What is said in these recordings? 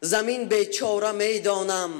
زمین بیچاره میدانم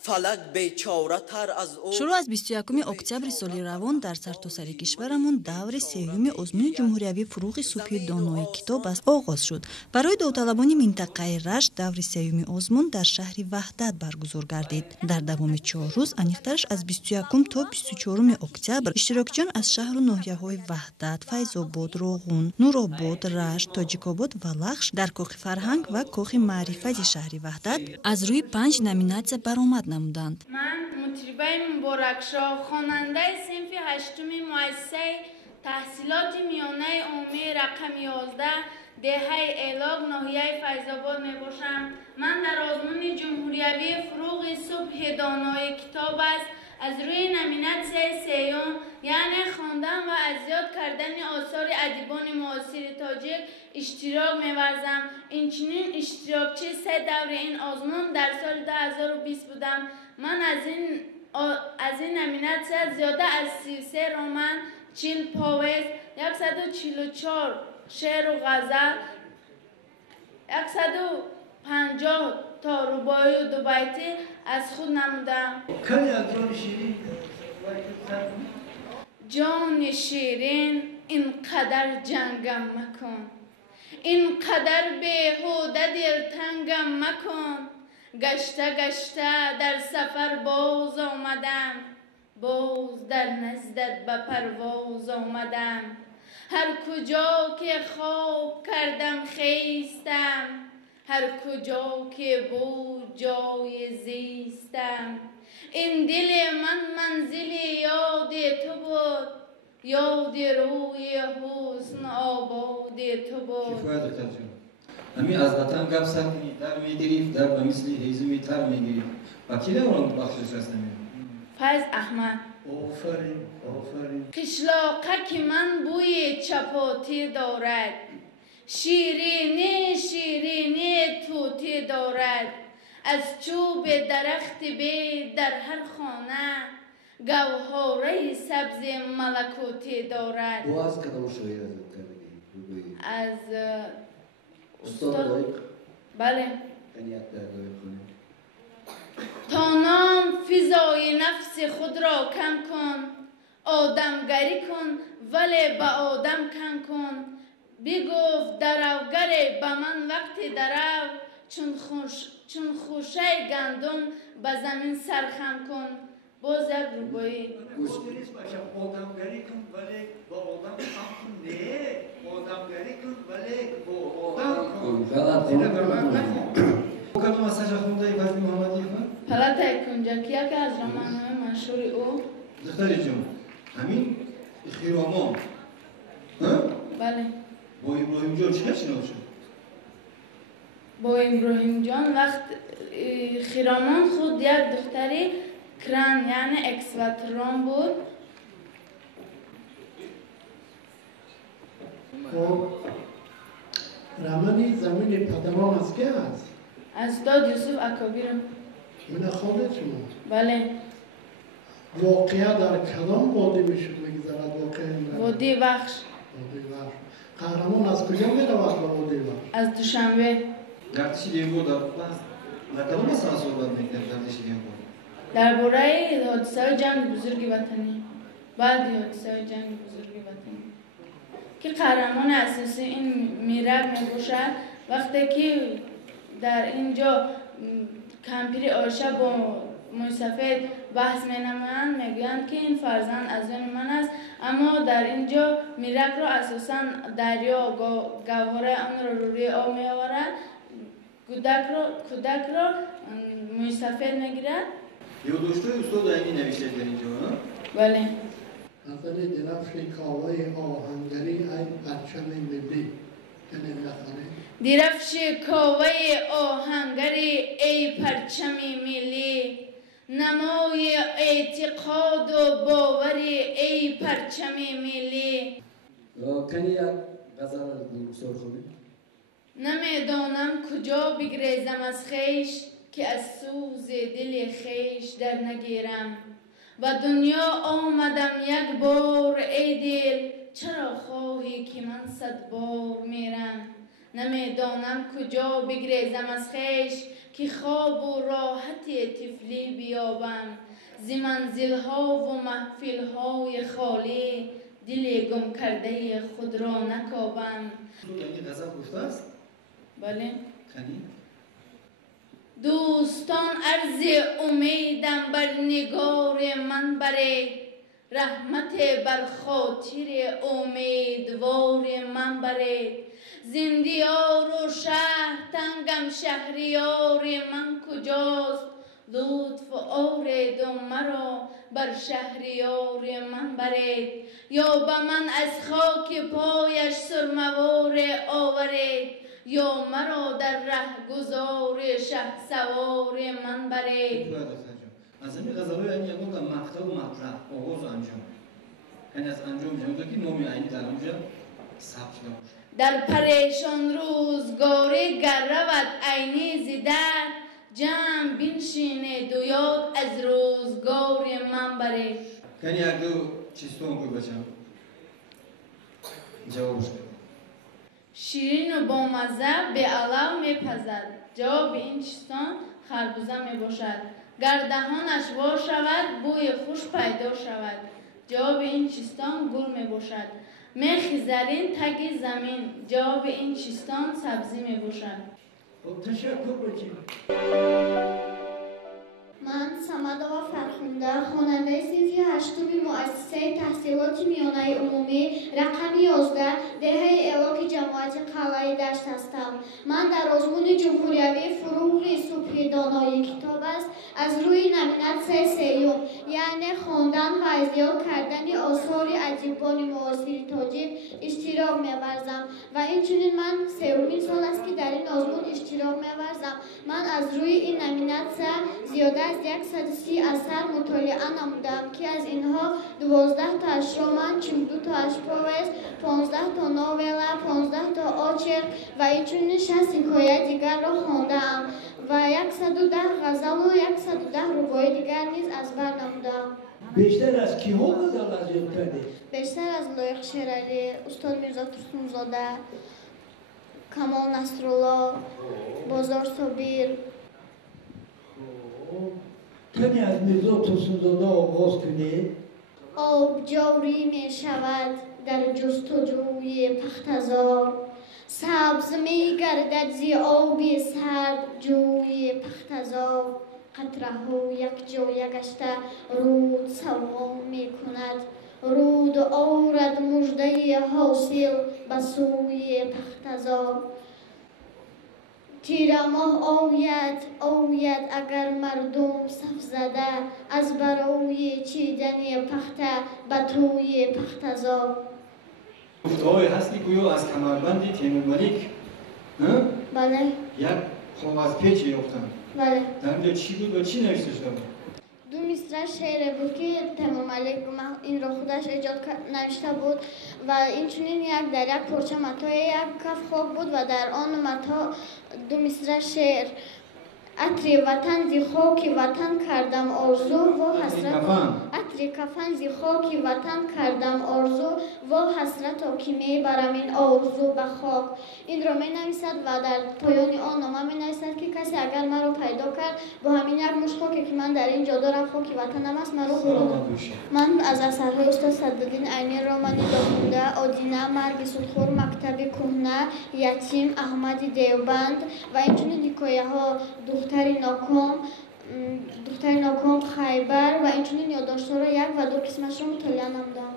فلک بیچاره تر از او. شروع از 21 اکتبر سال روان در سرتاسر کشورمون دور سیوم آزمون جمهوریوی فروغ صبحی دانای کتاب است آغاز شد. برای داوطلبان منطقه رشت دور سیوم آزمون در شهر وحدت برگزار گردید. در دوام 4 روز انیخترش از 21 تا 24 اکتبر اشتراکچیان از شهر و ناحیه‌های وحدت، فیض‌آباد، روغون، نورآباد، رشت، تاجیک‌آباد و لخش در کاخ فرهنگ و کاخ معرفت شهر وحدت از روی 5 نامیناسیون برآمد نمودند. من مطربه مبارکشاه خواننده صنف 8 مؤسسه تحصیلات میانه عمومی رقم 11 دهه ایلاق ناحیه فیض‌آباد می باشم. من در آزمون جمهوریوی فروغ صبح دانای کتاب است از روی نامیناسیون سیوم یعنی خواندن و ازیاد کردن آثار ادیبان معاصر تاجیک اشتراک می‌ورزم. اینچنین اشتراکچی 3 دوره این آزمون در سال 2020 بودم. من از این نامیناسیون زیاده از 33 رمان، 40 پاویز، 144 شعر و غزل، 150 تا رباعی و 2 بیتی از خود نمودم. جان شیرین اینقدر جنگم مکن، اینقدر بیهوده دلتنگم مکن. گشته گشته در سفر باز آمدم، باز در نزدت به پرواز آمدم. هر کجا که خواب کردم خیستم، هر کجا که بود جای زیستم. این دل من منزل یاد تو بود، یاد روی حسن آباد تو بود. همی از وطن گپ سکنی در میگیرید در به مثل هیزمی تر میگیرید و کی دوران بخشش هست فیض احمد. آفرین آفرین. قشلاقک من بوی چپاتی دارد، شیرینی شیرینی توتی دارد. از چوب درخت بید در هر خانه گوهره سبز ملکوتی دارد. تو از کدام شاعر کردی؟ از استاد. بله. یعنی تا نام فضای نفس خود را کم کن، آدمگری کن ولی به آدم کم کن. بگفت دروگر به من وقتی درو، چون خوشه گندم به زمین سرخم کن. باز یک ربایی. آدمگری کن ولی با آدم کم کن. نه آدمگری کن ولی با آدم کن. کدوم مساج خونده وقتی محمدی خان؟ پلات کنجاکی که از رمان‌های مشهور او. دختری جون همین خیرامان بله. با ابراهیم جان چه شناخت شد؟ با ابراهیم جان وقت خیرامان خود یک دختری کران یعنی اکسواتران بود. خب رمانی زمین پدران از که هست؟ از استاد یوسف اکابیر. من خودت شما؟ بله. واقعه در کدام وادی میگذرد واقعه؟ وادی بخش. وادی بخش. قهرمان از کجا میرود به وادی بخش؟ از دوشنبه. گردش دیگو در کدام مسئله صحبت میکرد گردش دیگو؟ درباره حادثه جنگ بزرگ وطنی. بعد حادثه جنگ بزرگ وطنی که قهرمان اساسی این میرک میباشد. وقتی که در اینجا کمپیر آیشه با موی سفید بحث مینمایند میگویند که این فرزند از آن من است، اما در اینجا میرک را اساسا دریا گوهره آن را روی آب میآورد. کودک را موی سفید میگیرد. یادداشت‌های استاد دائمی نوشته در اینجا. بله. نظر درفش کاوه آهنگری ای پرچم ملی. درفش کاوه آهنگری ای پرچم ملی، نمای اعتقاد و باوری ای پرچم ملی. کنی یک غزل بسیار خوبی؟ نمیدانم کجا بگریزم از خیش که از سوز دل خیش در نگیرم. و دنیا آمدم یک بار ای دل، چرا خواهی که من 100 بار میرم. نمیدانم کجا بگریزم از خیش که خواب و راحت طفلی بیابم ز منزل‌ها و محفل‌های خالی دل گم کرده خود را نکابم. یعنی غزل گفته است؟ بله. کنی؟ دوستان عرض امیدم بر نگار من برید، رحمت بر خاطر امیدوار من برید. زندیار و شهر تنگم شهریار من کجاست، لطف آرید و مرا بر شهریار من برید. یا به من از خاک پایش سرموار آورید، یا مرا در ره گذار شهسوار من برید. از این غزل‌های این یکم در مقطع و مطلع آغاز و انجام، یعنی از انجام جمعه که نامی عینی در اونجا ثبت شده باشه. در پریشان روزگاری گر رود عینی ز درد، جمع بنشینید و یاد از روزگار من برید. یعنی هر دو چیستون گوی بچم جوابش بده. شیرین و بامزه به علو میپزد، جواب این چیستان خربوزه میباشد. گر دهانش وا شود بوی خوش پیدا شود، جواب این چیستان گل میباشد. میخیزرین تگ زمین، جواب این چیستان سبزی میباشد. تشکر بکنیم. من سمدова فرخنده خواننده صنف هشتم مؤسسه تحصیلات میانه عمومی رقم 11 دهه الاک جماعت قلعه دشت هستم. من در آزمون جمهوریوی فروغ صبحی دانایی کتاب است از روی نامیناسیون سیوم، یعنی خواندن و ازیاد کردن آثار ادیبان معاصر تاجیک اشتراک می‌ورزم و اینچنین من سومین سال است که در این آزمون اشتراک می‌ورزم. من از روی این نامیناسیون زیاده از 130 اثر مطالعه نمودم که از اینها 12 تاش رمان، 42 تاش پویز، 15 تا نوولا، 15 تا آچر و اینچنین 60 حکایت دیگر را خواندم و 110 غزل و 110 رباعی دیگر نیز ازبر نمودم. بیشتر از کیها غزل ازیاد کردی؟ بیشتر از لایق شیرعلی، استاد میرزا ترسونزاده، کمال نصرالله، بازار صابر. کنی از میرزا ترسونزاده آغاز کنی؟ آب جاری می شود در جستجوی پختزار، سبز می گردد زی آب سرد جوی پختزار. قطره ها یک جای گشته رود سوام می کند، رود آورد مژده حاصل به سوی پختزار. تیر ماه آید اگر مردم صف زده از برای چیدن پخته به توی پختزار. گفته‌های هست که گویا از کمربند تیمورملک بله. یک کاغذ پیچ یافتند. بله. در اینجا چی بود و چی نوشته شده بود؟ دو مصرع شعر بود که تیمورملک این را خودش ایجاد نوشته بود و اینچنین در یک پارچه متاع یک کف خاک بود و در آن متاع دو مصرع شعر: عطر وطن زی خاک وطن کردم آرزو و حسرت. عطر کفن زی خاک وطن کردم آرزو و حسرت که میبرم این آرزو به خاک. این را می نویسد و در پایان آن نامه می نویسد که کسی اگر مرا پیدا کرد با همین یک مشت خاکی که من در اینجا دارم خاک وطنم است مرا خورد. من از اثرهای استاد صدرالدین عینی رامانی داخونده، آدینه، مرگ سودخور، مکتب کهنه، یتیم، احمد دیوبند و اینچنین حکایه ها، دختر ناکام، خیبر و اینچنین یادداشت‌ها را یک و دو قسمش را مطالعه نمودم.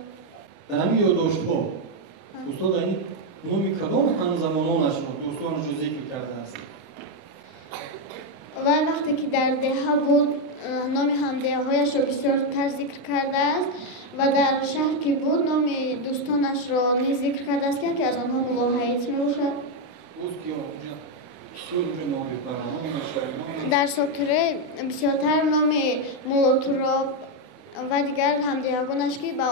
در همین یادداشت‌ها استاد این نام کدام همزمانانش را دوستانش را ذکر کرده است؟ و وقتی که در دهه بود نام همدیه‌هایش را بسیارتر ذکر کرده است و در شهر که بود نام دوستانش را نیز ذکر کرده است که از آنها ملاحظه می‌باشد. در سطر بسیارتر نام مولاتورا و دیگر همدیگرانش که با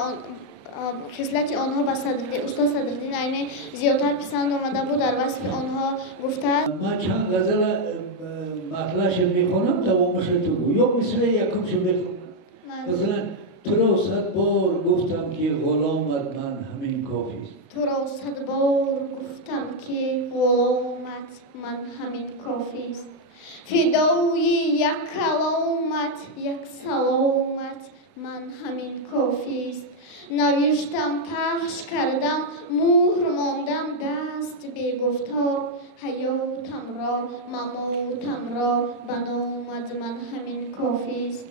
خصلت آنها به استاد صدرالدین عینی زیادتر پسند آمده بود در وصف آنها گفته. من چند غزل مطلعش میخونم دوامش تو گو یا مثل یکمش میخونم. مثلا تو را 100 بار گفتم که غلامت من همین کافی است. تو را 100 بار گفتم که غلامت من همین کافی است. فدای یک کلامت یک سلامت من همین کافی است. نوشتم پخش کردم مهر ماندم دست به گفتار حیاتم را مماتم را بنامد من همین کافی است.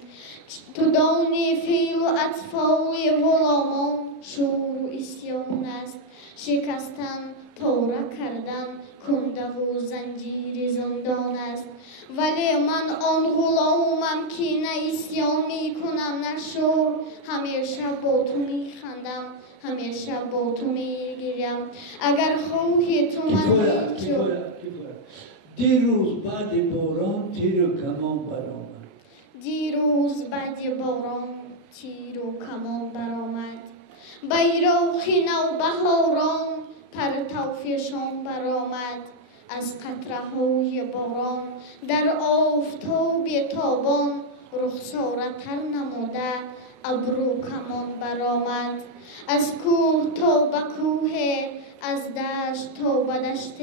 تو دانی فعل و اطفال غلامان شور و عصیان است. شکستن توره کردن کنده و زنجیر زندان است. ولی من آن غلامم که نه عصیان می کنم نه شور. همیشه با تو می خندم همیشه با تو می گریم. اگر خواهی تو من دیروز بعد باران تیر و کمان برآمد. دیروز بعد باران تیر و کمان برآمد. بیراه نوبهاران پرتو فشان برآمد. از قطره‌های باران در آفتاب تابان رخساره تر نموده ابرو کمان برآمد. از کوه تا به کوه از دشت تا به دشت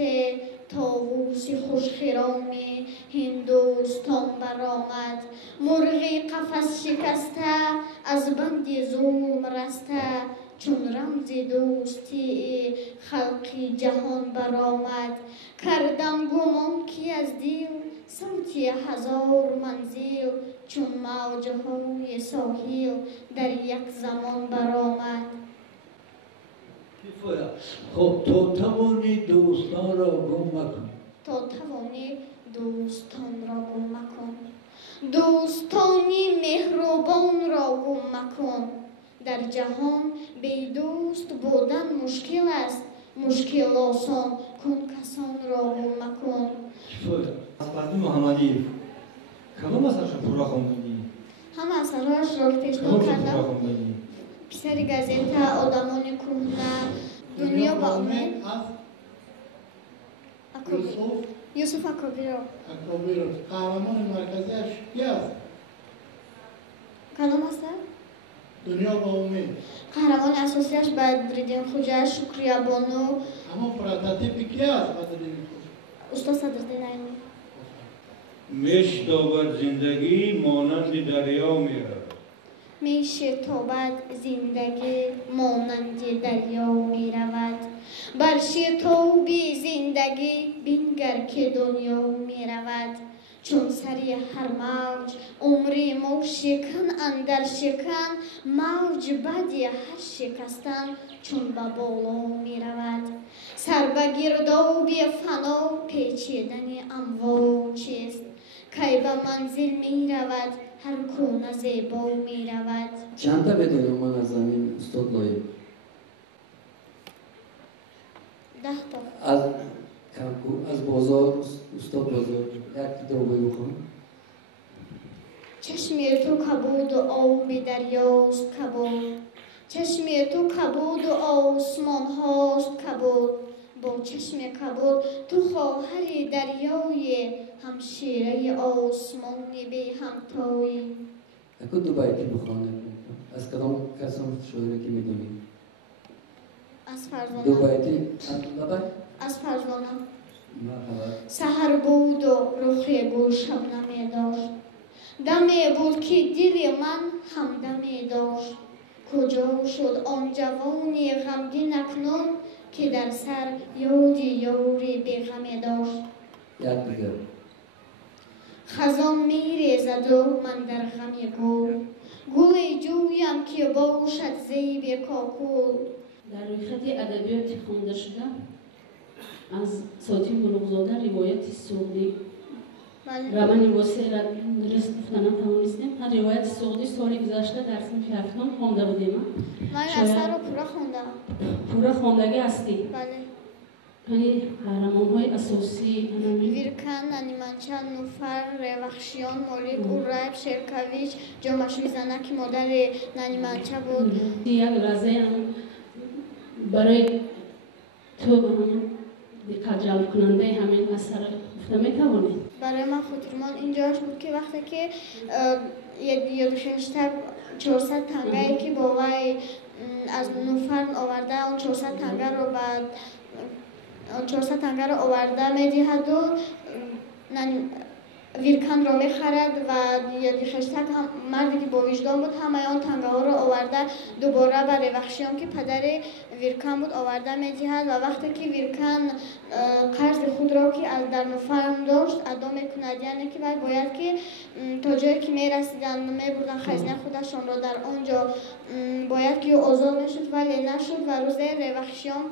طاووس خوشخرام هندوستان برآمد. مرغ قفس شکسته از بند ظلم رسته چون رمز دوستی خلق جهان برآمد. کردم گمان که از دل صوتی 1000 منزل چون موجهای ساحل در یک زمان برآمد. خب تا توانی دوستان را گم مکن. تا توانی دوستان را گم مکن. دوستانی مهربان را گم مکن. در جهان بی دوست بودن مشکل است. مشکل آسان کن کسان را گم مکن. اسپردی محمدی کدام اثرش پورا خواندی؟ همه اثرهایش را پیشنهاد کردم. پسر گازیته آدمان کهنه دنیا با امید یوسف اکابیرو قهرمان مرکزیش کی است؟ کدام است؟ دنیا با امید. قهرمان اساسیش بدرالدین خوجا، شکریه بانو. اما پروتوتیپ کی است بدرالدین خوجا؟ استاد صدرالدین عینی. میشتابد زندگی مانند دریا میرود. میشتابد زندگی مانند دریا میرود. بر شتاب زندگی بنگر که دنیا میرود. چون سری هر موج عمری ما شکن اندر شکن موج بدی هر شکستن چون به بالا میرود. سر به گرداب فنا پیچیدن امواج چیست. کی به منزل میرود هر کونه زیبا میرود. چند تا بدونم من از زمین استاد لایق 10 تا. از بازار استاد بازار یک کتاب بخون. چشم تو کبود و آب دریاست کبود. چشم تو کبود و آسمان هاست کبود. با چشم کبود تو خواهر دریای همشیره آسمانی به همتایی. اکو دو بیتی بخونه. از کدام کسان شعری که میدونی؟ از فرزانه. دو بیتی از فرزانه. مرحبا. سحر بود و رخ گل شبنمی داشت. دمی بود که دل من همدمی داشت. کجا شد آن جوانی غمگین اکنون که در سر یادی یاری بیغمی داشت. یک دیگر. خزان میریزد و من در غم گل. گلی جویم که باشد زیب کاکل. در روی خط ادبیات خوانده شده از ساتین بلوغزاده روایت سعودی روان واسه را درست گفتنم توانستیم. هر روایت سعودی سال گذشته در صنف هفتم خوانده بودیم. من اثر رو پورا خوندم. پورا خواندگی هستی؟ بله. یعنی قهرمان‌های اساسی ویرکن، نانیمانچا، نوفر، رخشیان، مولیک، اورایب، شرکویچ، جامشوی زنک مادر نانیمانچا بود. یک لحظه هم برای تو دقت جلب کننده همین اثر گفته میتوانید؟ برای من خاطرمان اینجاش بود که وقتی که یه خشتک 400 تنگه‌ای که با وی از نوفرن آورده اون 400 تنگه رو بعد 400 تنگه رو آورده میدهد و ویرکن را میخرد و یه خشتک هم مردی که با وجدان بود همه آن تنگه ها را آورده دوباره به روخشیان که پدر ویرکن بود آورده میدهد و وقتی که ویرکن قرض خود را که از در نوفرن داشت ادا میکند، یعنی که باید که تا جایی که میرسیدن میبردن خزینه خودشان را در آنجا باید که آزاد میشد ولی نشد و روز روخشیان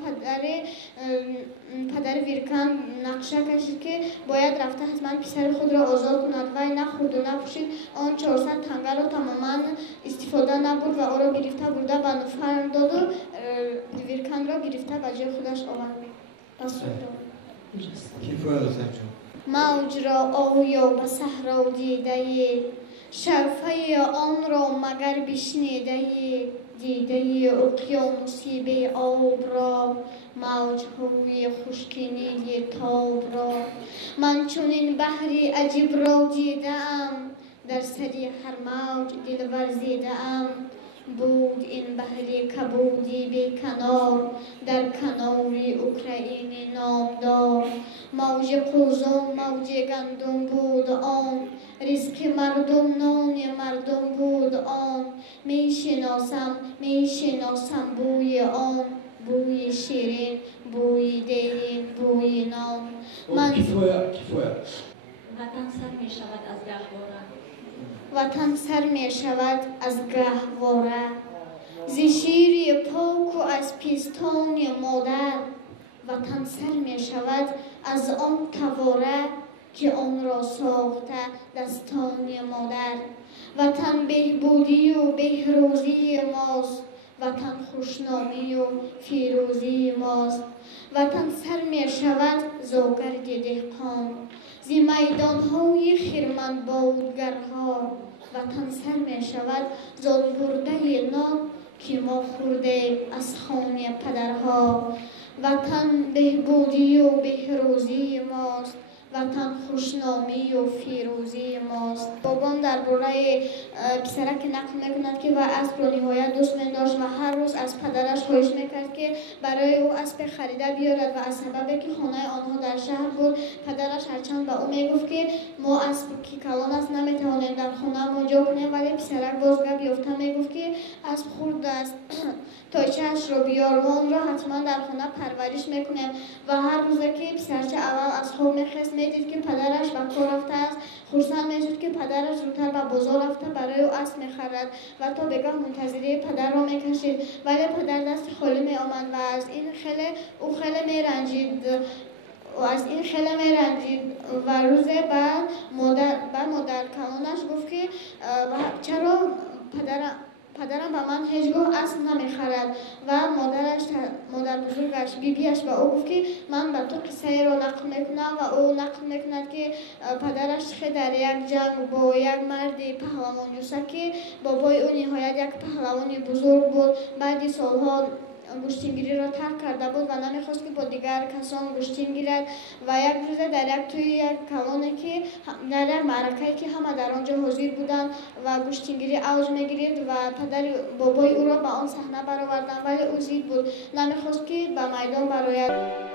پدر ویرکن نقشه کشید که باید رفته حتما پسر خود را آزاد کند و نه خود و نپوشید آن 400 تنگه را تماما استفاده نبود و آن را گرفته برده به نوفرن داد و ویرکن را گرفته به جای خودش آورد. موج را آیا به صحرا دیده شرفه آن را مگر بشنیده دیده اقیانوسی به آب را موج های خشکینی تاب را من چنین بحری عجیب را دیدم در سری هر موج دل ورزیدم بود این بحری کبودی بی کنار در کناری اوکراینی نامدار موج قوزون موج گندم بود آن ریسک مردم نان مردم بود آن می شناسم بوی آن بوی شیرین بوی دیرین بوی نان من وطن سر می شود از گهواره ز شیر پاک و از پیستان مادر وطن سر می شود از آن تواره که آن را ساخته دستان مادر وطن بهبودی و بهروزی ماست وطن خوشنامی و فیروزی ماست وطن سر می شود زاگرد دهقان ز میدان‌های خرمن بادگرها وطن سر می شود زان برده نان که ما خورده از خوان پدرها وطن بهبودی و بهروزی ماست وطن خوشنامی و فیروزی ماست. بابام درباره پسرک نقل میکند که و اسب را نهایت دوست می‌داشت و هر روز از پدرش خواهش میکرد که برای او اسب خریده بیارد و از سببی که خانه آنها در شهر بود پدرش هرچند به او میگفت که ما اسب که کلان است نمیتوانیم در خانه ما جا کنیم ولی پسرک بازگشت یافته میگفت که اسب خرد است تایچه‌اش را بیار و آن را حتما در خانه پرورش میکنیم و هر روز که پسرچه اول از خواب میخست میدید که پدرش به کار رفته است خرسند میشد که پدرش زودتر به بازار رفته برای او اسب میخرد و تا بگاه منتظری پدر را میکشید ولی پدر دست خالی میآمد و از این خیلی او خیلی میرنجید و روز بعد مادر کلانش گفت که چرا پدرم به من هیچگاه اسب نمیخرد و مادر بزرگش بیبیش به او گفت که من به تو قصه را نقل میکنم و او نقل میکند که پدرش در یک جنگ با یک مرد پهلوان یوسف که بابای او نهایت یک پهلوان بزرگ بود بعد سالها گشتینگیری را ترک کرده بود و نمیخواست که با دیگر کسان گشتین گیرد و یک روز در یک کلانه که در یک معرکه که همه در آنجا حاضر بودند و گشتینگیری اوج میگیرید و پدر بابای او را به آن صحنه برآوردند ولی او ضد بود نمیخواست که به میدان برآید.